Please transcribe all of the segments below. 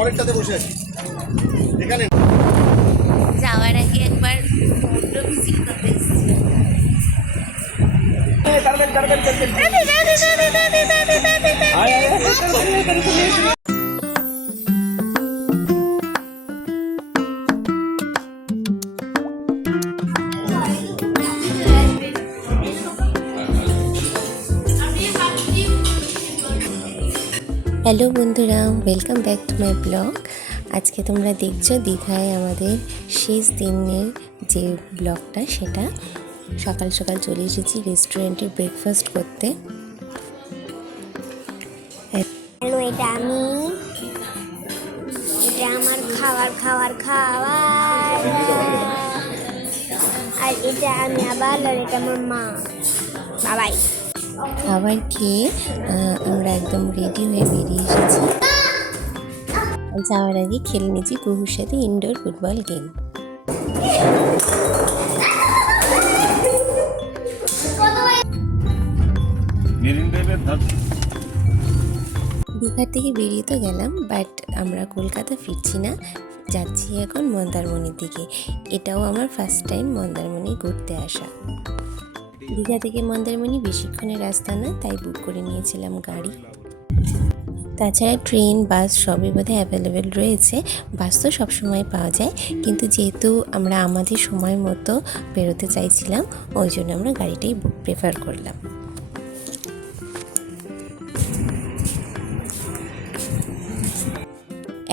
পরেরটাতে বসে আছি এখানে। যাওয়ার আগে একবার সমুদ্র ভিজিট করতে এসেছি। হ্যালো বন্ধুরা, welcome back to my blog. আজকে তোমরা দেখছো দীঘায় আমাদের শেষ দিনের যে ব্লগটা, সেটা সকাল সকাল চলে এসেছি রেস্টুরেন্টে ব্রেকফাস্ট করতে। হ্যালো, এটা আমার খাবার আর এটা আমি আবার, আর এটা আমার মা। বাবাই খাবার খেয়ে আমরা একদম রেডি হয়ে বেরিয়ে এসেছি। যাওয়ার আগে খেলে নিয়েছি কুহুর সাথে ইনডোর ফুটবল গেম। দীঘা থেকে বেরিয়ে তো গেলাম, বাট আমরা কলকাতা ফিরছি না, যাচ্ছি এখন মন্দারমণির দিকে। এটাও আমার ফার্স্ট টাইম মন্দারমণি ঘুরতে আসা। দীঘা থেকে মন্দারমণি বেশিক্ষণের রাস্তা না, তাই বুক করে নিয়েছিলাম গাড়ি। তাছাড়া ট্রেন, বাস সবই বোধহয় অ্যাভেলেবেল রয়েছে। বাস তো সবসময় পাওয়া যায়, কিন্তু যেহেতু আমরা আমাদের সময় মতো বেরোতে চাইছিলাম, ওই জন্য আমরা গাড়িটাই প্রেফার করলাম।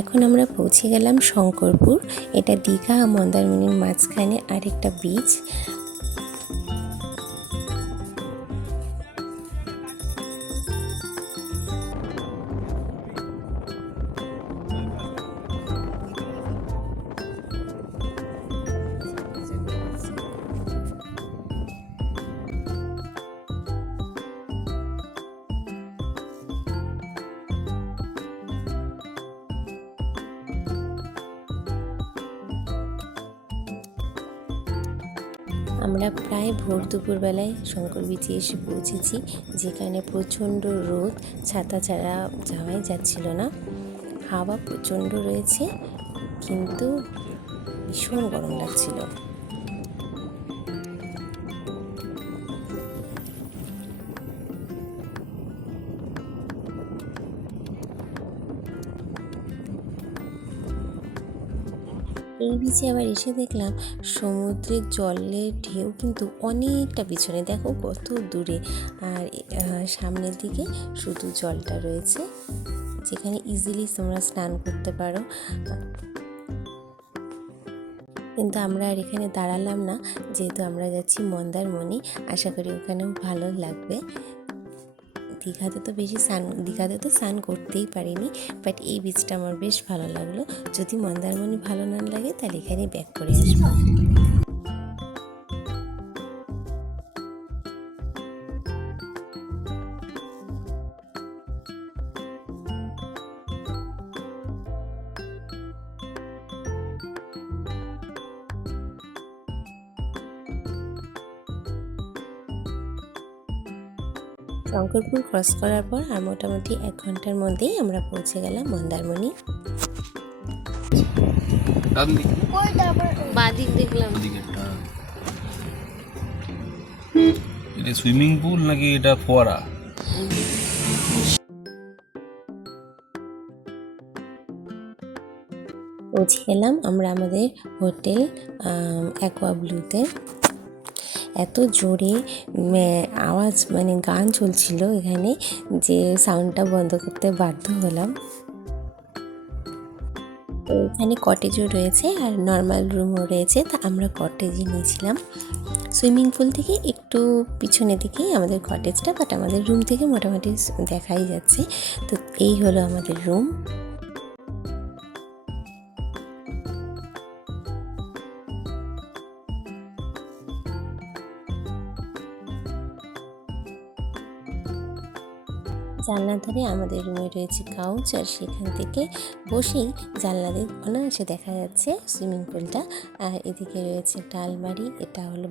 এখন আমরা পৌঁছে গেলাম শঙ্করপুর। এটা দীঘা মন্দারমণির মাঝখানে আরেকটা বিচ। আমরা প্রায় ভোর দুপুরবেলায় শঙ্কর বিচে এসে পৌঁছেছি, যেখানে প্রচণ্ড রোদ, ছাতা ছাড়া যাওয়াই যাচ্ছিল না। হাওয়া প্রচণ্ড রয়েছে, কিন্তু ভীষণ গরম লাগছিল। এই বিচে আবার এসে দেখলাম সমুদ্রের জলের ঢেউ কিন্তু অনেকটা পিছনে, দেখো কত দূরে, আর সামনের দিকে শুধু জলটা রয়েছে, যেখানে ইজিলি তোমরা স্নান করতে পারো। কিন্তু আমরা আর এখানে দাঁড়ালাম না, যেহেতু আমরা যাচ্ছি মন্দারমণি। আশা করি ওখানেও ভালো লাগবে। দীঘাতে তো স্নান করতেই পারিনি, বাট এই বিচটা আমার বেশ ভালো লাগলো। যদি মন্দারমণি ভালো না লাগে, তাহলে এখানে ব্যাক করে আসবো। শঙ্করপুর ক্রস করার পর আর মোটামুটি 1 ঘন্টার মধ্যেই আমরা পৌঁছে গেলাম মন্দারমণি। বাদিক দেখলাম। এটা সুইমিং পুল নাকি এটা ফোয়ারা? পৌঁছে গেলাম আমরা আমাদের হোটেল অ্যাকোয়া ব্লুতে। এত জোরে আওয়াজ, মানে গান চলছিল এখানে, যে সাউন্ডটা বন্ধ করতে বাধ্য হলাম। তো এখানে কটেজও রয়েছে আর নর্মাল রুমও রয়েছে, তা আমরা কটেজে নিয়েছিলাম। সুইমিং পুল থেকে একটু পিছনে দিকেই আমাদের কটেজটা, বাট আমাদের রুম থেকে মোটামুটি দেখাই যাচ্ছে। তো এই হলো আমাদের রুম। জানলার ধারে আমাদের রুমে রয়েছে কাউচ, আর সেখান থেকে বসেই জানলা দিয়ে অনায়াসে দেখা যাচ্ছে সুইমিং পুলটা। আর এদিকে রয়েছে একটা আলমারি, এটা হলো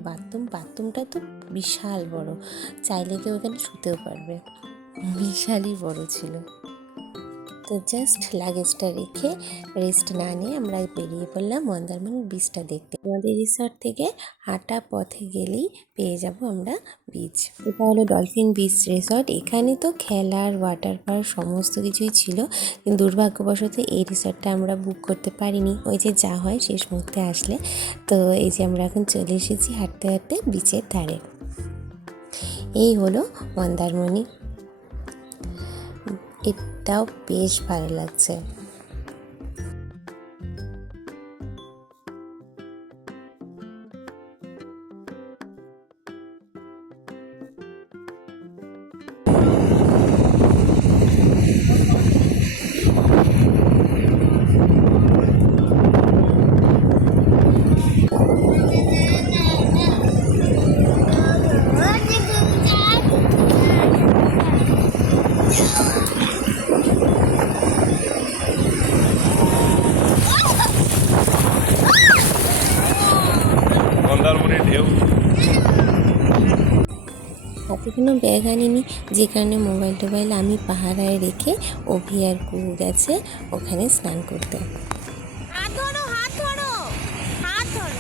বাথরুমটা তো বিশাল বড়, চাইলে কেউ এখানে শুতেও পারবে, বিশালই বড় ছিল। তো তো জাস্ট লাগেজটা রেখে রেস্ট না নিয়ে আমরা বেরিয়ে পড়লাম মন্দারমণির বিচটা দেখতে। আমাদের রিসর্ট থেকে হাঁটা পথে গেলেই পেয়ে যাব আমরা বিচ। এটা হলো ডলফিন বিচ রিসর্ট। এখানে তো খেলার ওয়াটার পার্ক সমস্ত কিছুই ছিল, কিন্তু দুর্ভাগ্যবশত এই রিসর্টটা আমরা বুক করতে পারিনি। ওই যে যা হয় শেষ মুহূর্তে আসলে। তো এই যে আমরা এখন চলে এসেছি হাঁটতে হাঁটতে বিচের ধারে। এই হলো মন্দারমণি। এটাও বেশ ভালো লাগছে। মন্দারমণির ঢেউ। হাতে কোনো ব্যাগ আনিনি, যে কারণে মোবাইল টোবাইল আমি পাহারায় রেখে অভি আর কুহু গেছে ওখানে স্নান করতে। হাত ধরো, হাত ধরো, হাত ধরো।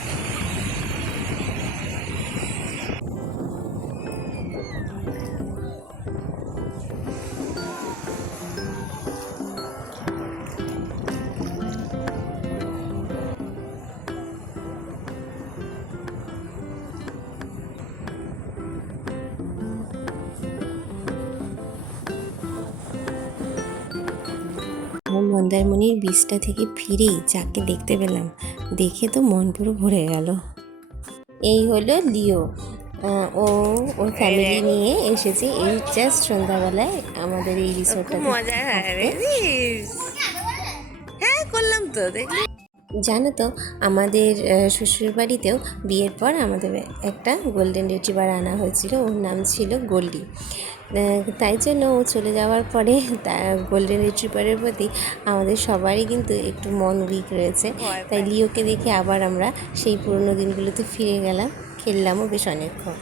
মন্দারমণির বিচটা থেকে ফিরেই যাকে দেখতে পেলাম, দেখে তো মন পুরো ভরে গেল। এই হলো লিও। ও ওর ফ্যামিলি নিয়ে এসেছে এই জাস্ট সন্ধ্যাবেলায় আমাদের এই রিসোর্টটা। মজা হ্যাঁ করলাম তো দেখলি। জানো তো আমাদের শ্বশুর বাড়িতেও বিয়ের পর আমাদের একটা গোল্ডেন রিট্রিভার আনা হয়েছিল, ওর নাম ছিল গোল্ডি। তাই জন্য ও চলে যাওয়ার পরে তার গোল্ডেন রিট্রিভারের প্রতি আমাদের সবারই কিন্তু একটু মন উইক রয়েছে। তাই লিওকে দেখে আবার আমরা সেই পুরনো দিনগুলোতে ফিরে গেলাম, খেললামও বেশ অনেকক্ষণ।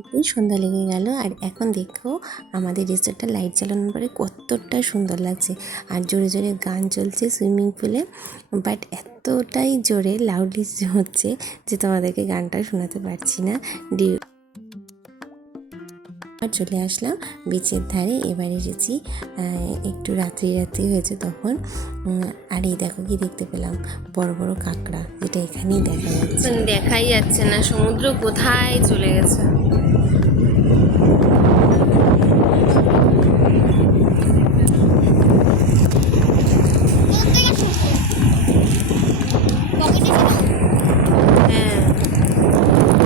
এতেই সন্ধ্যা লেগে গেল, আর এখন দেখো আমাদের রিসোর্টটা লাইট জ্বালানোর পরে কতটা সুন্দর লাগছে। আর জোরে জোরে গান চলছে সুইমিং পুলে, বাট এতটাই জোরে লাউডলি হচ্ছে যে তোমাদেরকে গানটা শোনাতে পারছি না। আর চলে আসলাম বিচের ধারে। এবার এসেছি একটু রাত্রি হয়েছে তখন। আর এই দেখো কি দেখতে পেলাম, বড় বড় কাঁকড়া, যেটা এখানেই দেখাই যাচ্ছে না, সমুদ্র কোথায় চলে গেছে।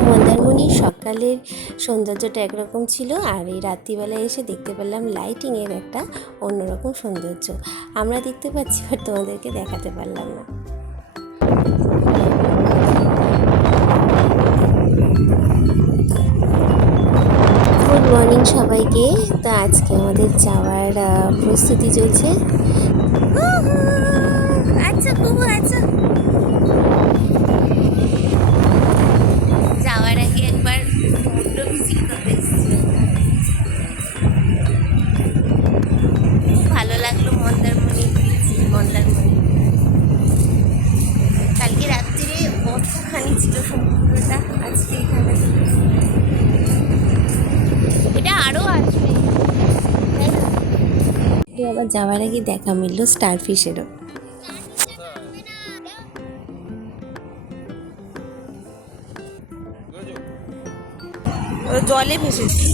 মন্দারমণির সকালের সৌন্দর্যটা একরকম ছিল, আর এই রাত্রিবেলায় এসে দেখতে পেলাম লাইটিংয়ের একটা অন্যরকম সৌন্দর্য আমরা দেখতে পাচ্ছি, বাট তোমাদেরকে দেখাতে পারলাম না। গুড মর্নিং সবাইকে। তো আজকে আমাদের যাওয়ার প্রস্তুতি চলছে। আচ্ছা বাবু, আচ্ছা যাওয়ার আগে একবার সমুদ্র ভিজিট করতে এসেছি। খুব ভালো লাগলো মন্দারমণি। কালকে রাত্রিরে কতখানি ছিল সমুদ্রটা, আজকে এখানে এটা আরও আসবে। আবার যাওয়ার আগে দেখা মিলল স্টারফিশেরও। জলে ভেসেছে।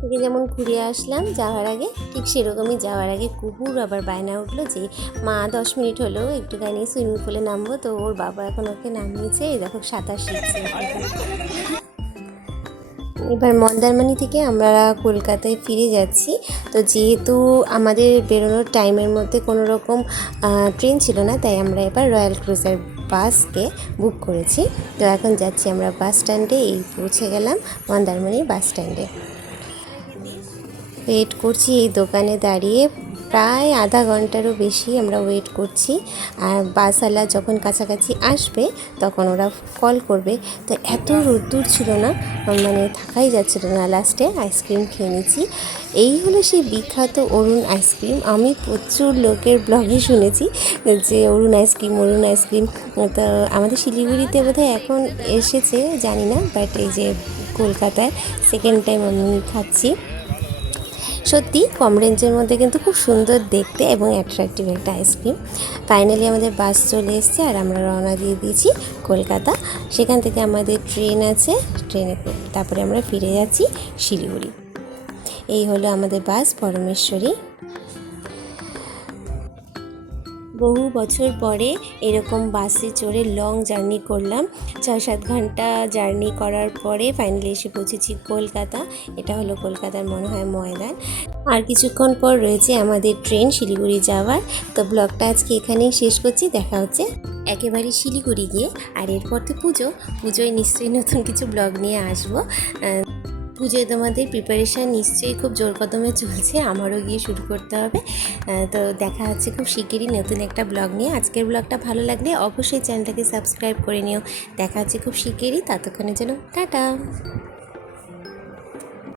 থেকে যেমন ঘুরে আসলাম যাওয়ার আগে, ঠিক সেরকমই যাওয়ার আগে কুকুর আবার বায়না উঠলো যে মা 10 মিনিট হলো একটুখানি সুইমিং পুলে নামবো। তো ওর বাবা এখন ওকে নামিয়েছে, এই দেখো সাঁতার শিখছে। এবার মন্দারমণি থেকে আমরা কলকাতায় ফিরে যাচ্ছি। তো যেহেতু আমাদের বেরোনোর টাইমের মধ্যে কোনো রকম ট্রেন ছিল না, তাই আমরা এবার রয়্যাল ক্রুজার বাসকে বুক করেছি। তো এখন যাচ্ছি আমরা বাস স্ট্যান্ডে। এই পৌঁছে গেলাম মন্দারমণির বাস স্ট্যান্ডে। ওয়েট করছি এই দোকানে দাঁড়িয়ে, প্রায় আধা ঘন্টারও বেশি আমরা ওয়েট করছি। আর বাসওয়ালা যখন কাছাকাছি আসবে তখন ওরা কল করবে। তো এত রোদ্দুর ছিল না, মানে থাকাই যাচ্ছিল না, লাস্টে আইসক্রিম খেয়ে নিচ্ছি। এই হলো সেই বিখ্যাত অরুণ আইসক্রিম। আমি প্রচুর লোকের ব্লগে শুনেছি যে অরুণ আইসক্রিম। তো আমাদের শিলিগুড়িতে বোধহয় এখন এসেছে জানি না, বাট এই যে কলকাতায় সেকেন্ড টাইম আমি খাচ্ছি। সত্যি কম রেঞ্জের মধ্যে কিন্তু খুব সুন্দর দেখতে এবং অ্যাট্রাকটিভ একটা আইসক্রিম। ফাইনালি আমাদের বাস চলে এসেছে আর আমরা রওনা দিয়ে দিয়েছি কলকাতা। সেখান থেকে আমাদের ট্রেন আছে, ট্রেনে তারপরে আমরা ফিরে যাচ্ছি শিলিগুড়ি। এই হলো আমাদের বাস পরমেশ্বরী। বহু বছর পরে এরকম বাসে চড়ে লং জার্নি করলাম। 6-7 ঘন্টা জার্নি করার পরে ফাইনালি এসে পৌঁছেছি কলকাতা। এটা হলো কলকাতার মনে হয় ময়দান। আর কিছুক্ষণ পর রয়েছে আমাদের ট্রেন শিলিগুড়ি যাওয়ার। তো ব্লগটা আজকে এখানেই শেষ করছি। দেখা হচ্ছে একেবারে শিলিগুড়ি গিয়ে। আর এরপর তো পুজোয় নিশ্চয়ই নতুন কিছু ব্লগ নিয়ে আসবো। পুজোয় তোমাদের প্রিপারেশান নিশ্চয়ই খুব জোর কদমে চলছে, আমারও গিয়ে শুরু করতে হবে। তো দেখা হচ্ছে খুব শিগগিরই নতুন একটা ব্লগ নিয়ে। আজকের ব্লগটা ভালো লাগলে অবশ্যই চ্যানেলটাকে সাবস্ক্রাইব করে নিও। দেখা হচ্ছে খুব শিগগিরই, ততক্ষণের জন্য টাটা।